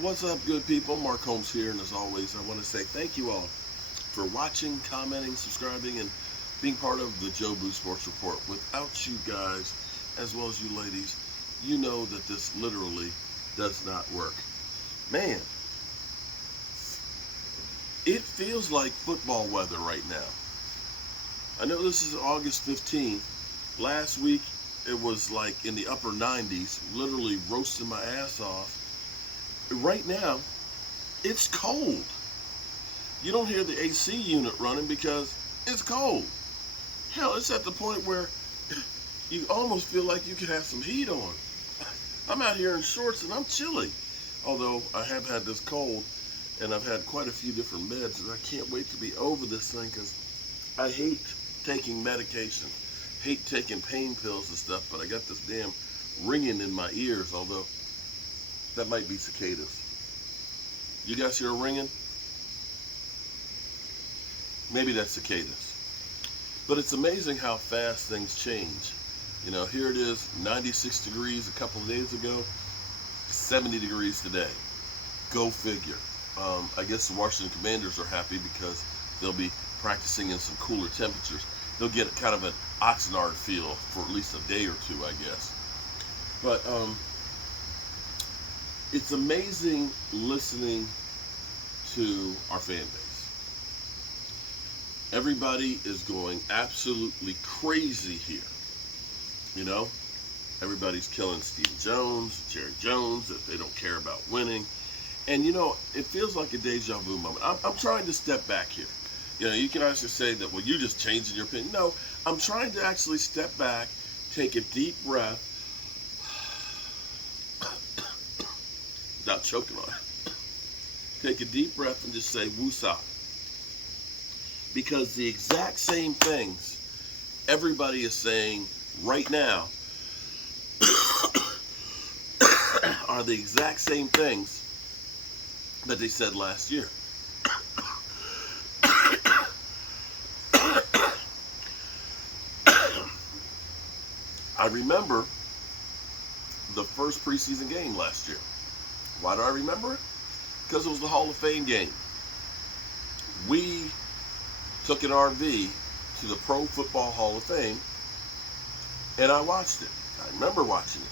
What's up, good people? Mark Holmes here, and as always, I want to say thank you all for watching, commenting, subscribing, and being part of the Joe Boo Sports Report. Without you guys, as well as you ladies, you know that this literally does not work. Man, it feels like football weather right now. I know this is August 15th. Last week, it was like in the upper 90s, literally roasting my ass off. Right now, it's cold. You don't hear the AC unit running because it's cold. Hell, it's at the point where you almost feel like you could have some heat on. I'm out here in shorts and I'm chilly. Although I have had this cold and I've had quite a few different meds, and I can't wait to be over this thing because I hate taking medication, hate taking pain pills and stuff, but I got this damn ringing in my ears, although that might be cicadas. You guys hear a ringing? Maybe that's cicadas. But it's amazing how fast things change. You know, here it is, 96 degrees a couple of days ago, 70 degrees today. Go figure. I guess the Washington Commanders are happy because they'll be practicing in some cooler temperatures. They'll get kind of an Oxnard feel for at least a day or two, I guess. But it's amazing listening to our fan base. Everybody is going absolutely crazy here. You know, everybody's killing Steve Jones, Jerry Jones, if they don't care about winning. And you know, it feels like a deja vu moment. I'm trying to step back here. You know, you can actually say that, well, you're just changing your opinion. No, I'm trying to actually step back, take a deep breath, without choking on it. Take a deep breath and just say, woosah. Because the exact same things everybody is saying right now are the exact same things that they said last year. I remember the first preseason game last year. Why do I remember it? Because it was the Hall of Fame game. We took an RV to the Pro Football Hall of Fame, and I watched it. I remember watching it.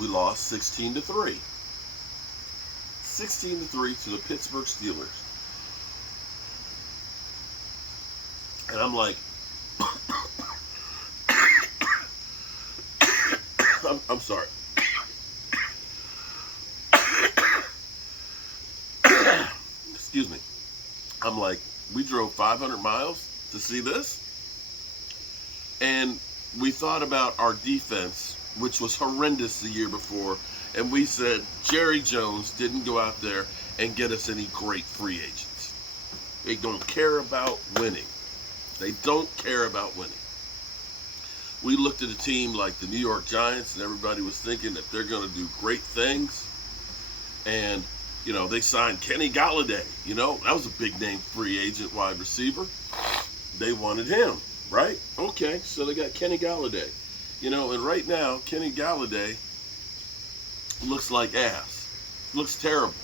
We lost 16-3. 16-3 to the Pittsburgh Steelers. And I'm like, I'm sorry. Excuse me. I'm like, we drove 500 miles to see this? And we thought about our defense, which was horrendous the year before, and we said Jerry Jones didn't go out there and get us any great free agents. They don't care about winning. They don't care about winning. We looked at a team like the New York Giants, and everybody was thinking that they're going to do great things. And, you know, they signed Kenny Galladay. You know, that was a big name free agent wide receiver. They wanted him, right? Okay, so they got Kenny Galladay. You know, and right now, Kenny Galladay looks like ass. Looks terrible.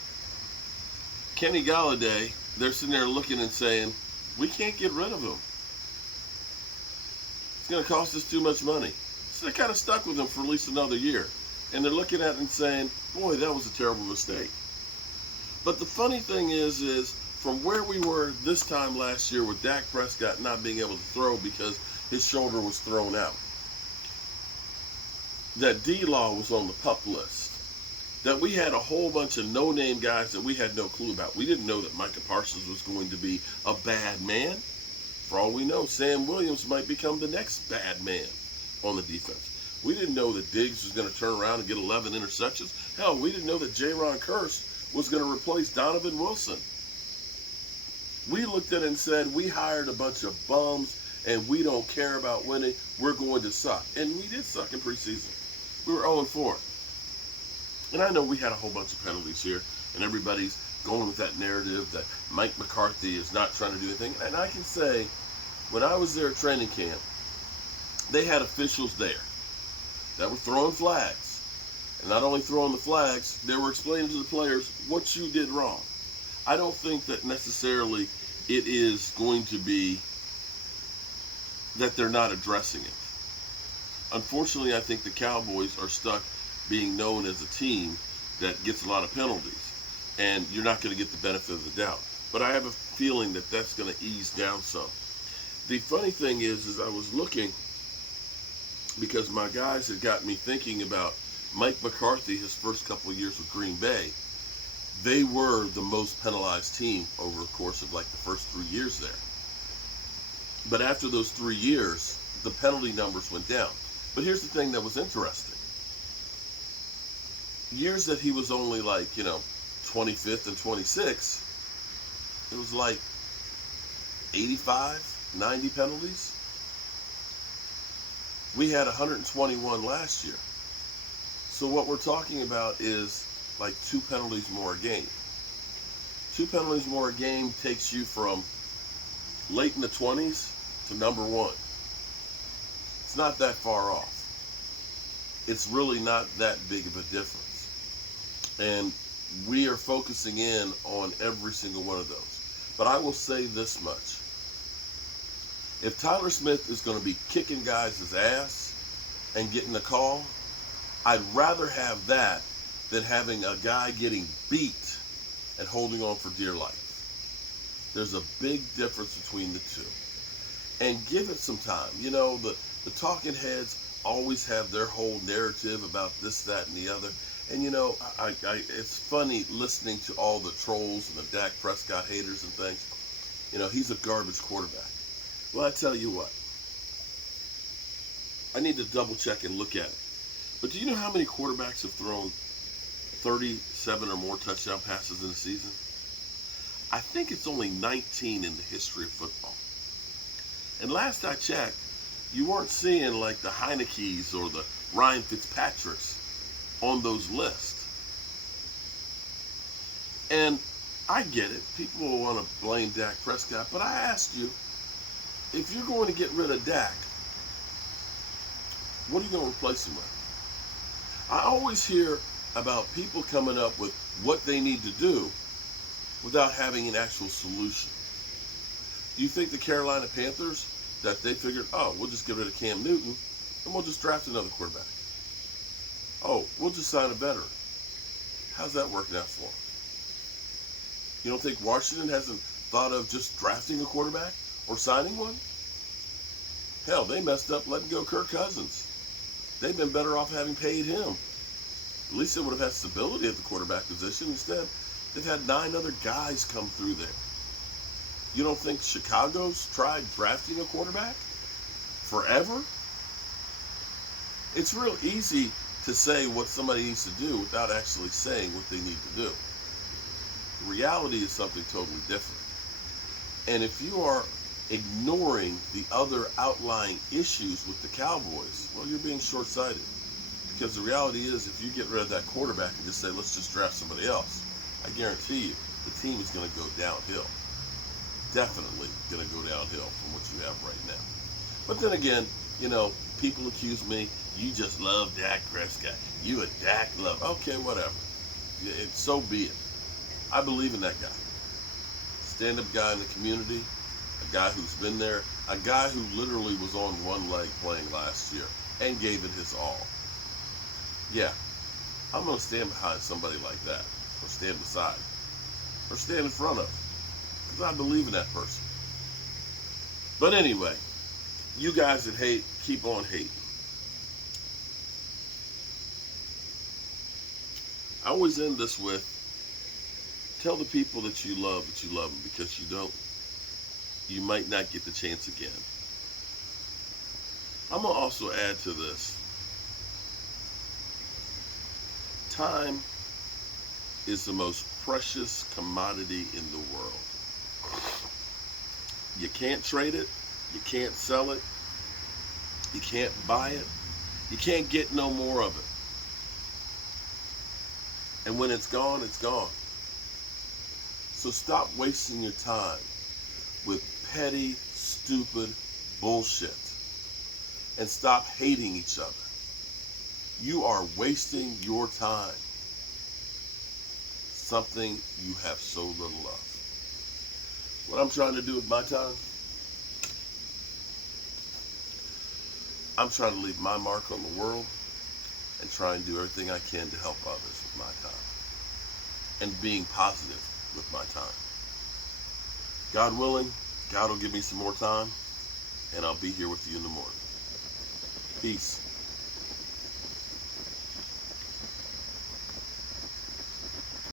Kenny Galladay, they're sitting there looking and saying, we can't get rid of him. It's going to cost us too much money. So they kind of stuck with him for at least another year. And they're looking at it and saying, boy, that was a terrible mistake. But the funny thing is from where we were this time last year with Dak Prescott not being able to throw because his shoulder was thrown out, that D-Law was on the PUP list, that we had a whole bunch of no-name guys that we had no clue about. We didn't know that Micah Parsons was going to be a bad man. For all we know, Sam Williams might become the next bad man on the defense. We didn't know that Diggs was going to turn around and get 11 interceptions. Hell, we didn't know that Jaron Kearse was going to replace Donovan Wilson. We looked at it and said, we hired a bunch of bums and we don't care about winning. We're going to suck. And we did suck in preseason. We were 0-4. And I know we had a whole bunch of penalties here, and everybody's going with that narrative that Mike McCarthy is not trying to do anything. And I can say, when I was there at training camp, they had officials there that were throwing flags. And not only throwing the flags, they were explaining to the players what you did wrong. I don't think that necessarily it is going to be that they're not addressing it. Unfortunately, I think the Cowboys are stuck being known as a team that gets a lot of penalties, and you're not going to get the benefit of the doubt. But I have a feeling that that's going to ease down some. The funny thing is I was looking, because my guys had got me thinking about Mike McCarthy, his first couple of years with Green Bay. They were the most penalized team over the course of like the first 3 years there. But after those 3 years, the penalty numbers went down. But here's the thing that was interesting. Years that he was only like, 25th and 26th, it was like 85, 90 penalties. We had 121 last year. So what we're talking about is like 2 penalties more a game. 2 penalties more a game takes you from late in the 20s to number 1. It's not that far off. It's really not that big of a difference. And we are focusing in on every single one of those. But I will say this much. If Tyler Smith is going to be kicking guys' ass and getting a call, I'd rather have that than having a guy getting beat and holding on for dear life. There's a big difference between the two. And give it some time. The talking heads always have their whole narrative about this, that, and the other. And it's funny listening to all the trolls and the Dak Prescott haters and things. He's a garbage quarterback. Well, I tell you what. I need to double check and look at it. But do you know how many quarterbacks have thrown 37 or more touchdown passes in a season? I think it's only 19 in the history of football. And last I checked, you weren't seeing like the Heinekes or the Ryan Fitzpatricks on those lists. And I get it. People will want to blame Dak Prescott. But I asked you, if you're going to get rid of Dak, what are you going to replace him with? I always hear about people coming up with what they need to do without having an actual solution. Do you think the Carolina Panthers, that they figured, we'll just get rid of Cam Newton and we'll just draft another quarterback? We'll just sign a veteran. How's that working out for them? You don't think Washington hasn't thought of just drafting a quarterback or signing one? Hell, they messed up letting go Kirk Cousins. They've been better off having paid him. At least they would have had stability at the quarterback position. Instead, they've had 9 other guys come through there. You don't think Chicago's tried drafting a quarterback forever? It's real easy to say what somebody needs to do without actually saying what they need to do. The reality is something totally different. And if you are ignoring the other outlying issues with the Cowboys, well, you're being short-sighted. Because the reality is, if you get rid of that quarterback and just say, let's just draft somebody else, I guarantee you, the team is going to go downhill. Definitely going to go downhill from what you have right now. But then again, people accuse me, you just love Dak Prescott. You a Dak lover. Okay, whatever. So be it. I believe in that guy. Stand-up guy in the community, a guy who's been there, a guy who literally was on one leg playing last year and gave it his all. Yeah, I'm going to stand behind somebody like that, or stand beside, or stand in front of, because I believe in that person. But anyway, you guys that hate, keep on hating. I always end this with, tell the people that you love them, because you might not get the chance again. I'm going to also add to this. Time is the most precious commodity in the world. You can't trade it. You can't sell it. You can't buy it. You can't get no more of it. And when it's gone, it's gone. So stop wasting your time with petty, stupid bullshit. And stop hating each other. You are wasting your time. Something you have so little of. What I'm trying to do with my time, I'm trying to leave my mark on the world and try and do everything I can to help others with my time. And being positive with my time. God willing, God will give me some more time, and I'll be here with you in the morning. Peace.